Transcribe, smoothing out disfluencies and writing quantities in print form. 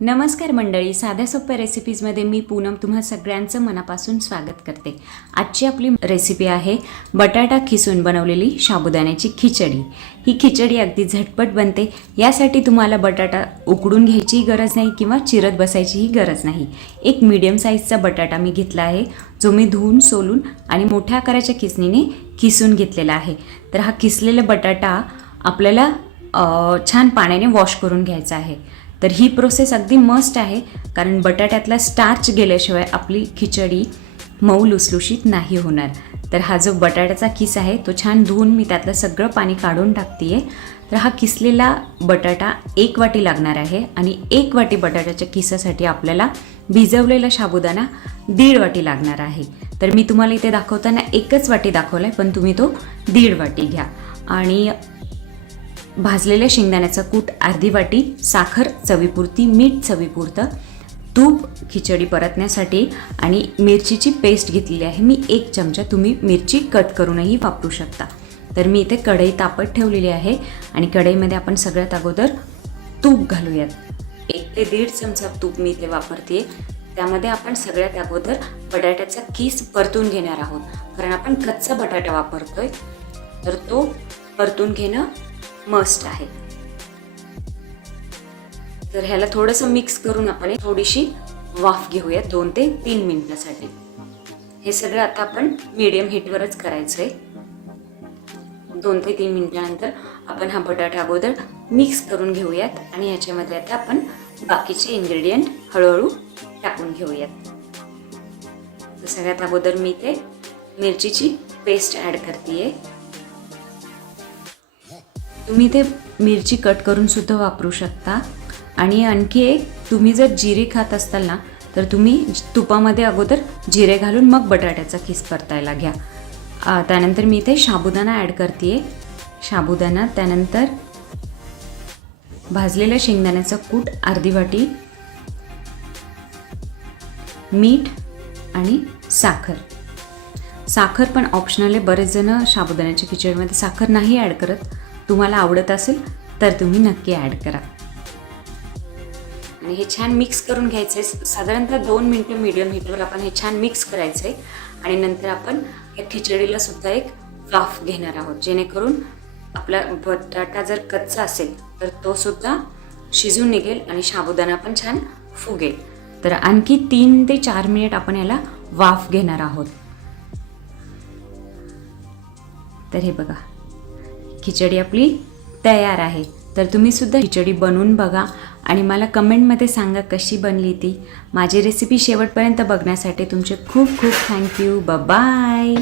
नमस्कार मंडळी, साध्या सोप्या रेसिपीजमध्ये मी पूनम तुम्हा सगळ्यांचं मनापासून स्वागत करते। आजची आपली रेसिपी आहे बटाटा खिसून बनवलेली साबुदाण्याची खिचडी। ही खिचडी अगदी झटपट बनते। यासाठी तुम्हाला बटाटा उकडून घ्यायची गरज नाही किंवा चिरत बसायचीही गरज नाही। एक मीडियम साईजचा बटाटा मी घेतला आहे, जो मी धुवून सोलून आणि मोठ्या आकाराच्या खिसणीने खिसून घेतलेला आहे। तर हा खिसलेला बटाटा आपल्याला छान पाण्याने वॉश करून घ्यायचा आहे। तर ही प्रोसेस अगदी मस्ट आहे, कारण बटाट्यातला स्टार्च गेल्याशिवाय आपली खिचडी मऊ लुसलुशीत नाही होणार। तर हा जो बटाट्याचा किस आहे तो छान धुवून मी त्यातलं सगळं पाणी काढून टाकते। तर हा किसलेला बटाटा 1 वाटी लागणार आहे आणि 1 वाटी बटाट्याच्या किसासाठी आपल्याला भिजवलेला साबुदाणा 1.5 वाटी लागणार आहे। तर मी तुम्हाला इथे दाखवताना 1च वाटी दाखवलाय, पण तुम्ही तो 1.5 वाटी घ्या। आणि भाजलेल्या शेंगदाण्याचा कूट अर्धी वाटी, साखर चवीपुरती, मीठ चवीपुरतं, तूप खिचडी परतण्यासाठी आणि मिरचीची पेस्ट घेतलेली आहे मी 1 चमचा। तुम्ही मिरची कट करूनही वापरू शकता। तर मी इथे कढई तापत ठेवलेली आहे आणि कढईमध्ये आपण सगळ्यात अगोदर तूप घालूयात। 1 ते 1.5 चमचा तूप मी इथे वापरते। त्यामध्ये आपण सगळ्यात अगोदर बटाट्याचा किस परतून घेणार आहोत, कारण आपण कच्चा बटाटा वापरतोय, तर तो परतून घेणं मस्ट आहे। तर ह्याला थोडंसं मिक्स करून आपण थोडीशी वाफ घेऊया 2 ते 3 मिनिटासाठी। हे सगळं आता आपण मीडियम हीटवरच करायचं आहे। 2 ते 3 मिनिटानंतर आपण हा बटाटा अगोदर मिक्स करून घेऊयात आणि ह्याच्यामध्ये आता आपण बाकीचे इन्ग्रेडियंट हळूहळू टाकून घेऊयात। तर सगळ्यात अगोदर मी ते मिरचीची पेस्ट ॲड करते। तुम्ही ते मिरची कट करून सुद्धा वापरू शकता। आणि आणखी एक, तुम्ही जर जिरे खात असाल ना, तर तुम्ही तुपामध्ये अगोदर जिरे घालून मग बटाट्याचा किस परतायला घ्या। त्यानंतर मी इथे साबुदाणा ॲड करते। साबुदाणा, त्यानंतर भाजलेल्या शेंगदाण्याचा कूट अर्धी वाटी, मीठ आणि साखर। साखर पण ऑप्शनल आहे, बरेच जण साबुदाण्याच्या खिचडीमध्ये साखर नाही ॲड करत। तुम्हाला आवडत असेल तर तुम्ही नक्की ॲड करा। आणि हे छान मिक्स करून घ्यायचं आहे। साधारणतः 2 मिनिटं मीडियम हीटवर आपण हे छान मिक्स करायचं आहे। आणि नंतर आपण या खिचडीला सुद्धा एक वाफ घेणार आहोत, जेणेकरून आपला बटाटा जर कच्चा असेल तर तो सुद्धा शिजून निघेल आणि साबुदाणा पण छान फुगेल। तर आणखी 3 ते 4 मिनिट आपण याला वाफ घेणार आहोत। तर हे बघा, खिचडी आपली तयार आहे। तर तुम्ही सुद्धा खिचडी बनवून बघा आणि मला कमेंटमध्ये सांगा कशी बनली ती। माझी रेसिपी शेवटपर्यंत बघण्यासाठी तुमचे खूप खूप थँक्यू। Bye bye.